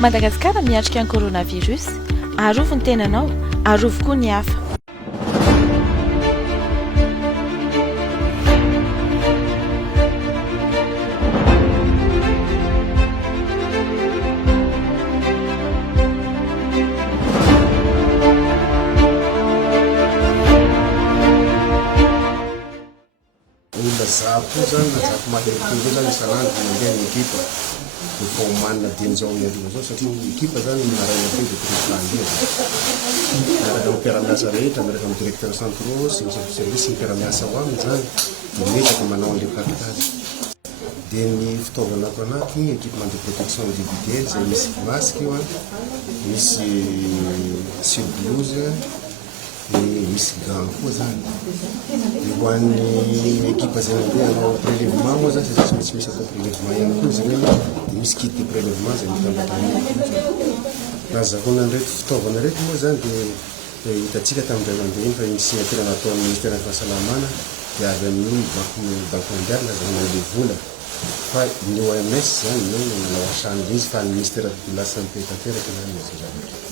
Madagasikara miatrika ny coronavirus, arovo ny tenanao, arovo koa ny hafa. Zapo zany na zapo matetika zany isan'andro mandeha ny ekipa efa manina dimanzao arivo zao satria ekipa zany minaraina be dia président miaraka amin'ny mpiara-miasa rehetra miaraka amin'ny directeur centraux sy ny chef de service ny mpiara-miasa ho aminy zany dia metaka manao an'ilay partage dia ny fitaovana ato anatiny équipement de protection individuelle zay misy masque io a misy surblouse misy gant koa zany dia ho an'ny équipe zay mandeha anao prélèvement moa zany satria tsy maintsy misy atao prélèvement ihany koa izy ireny dia misy kit de prélèvement zay mitambatra na zahoana ndraiky fitaovana rehetra moa zany dia hitantsika tamin'izay mandeha iny fa ny signature nataon'ny ministère ny fahasalamana dia avy amin'ny banque mondiale zahoana le vola fa ny OMS zany no nanao asan'izay izy fa ny ministère de la santé tanteraka zany izy zavatra.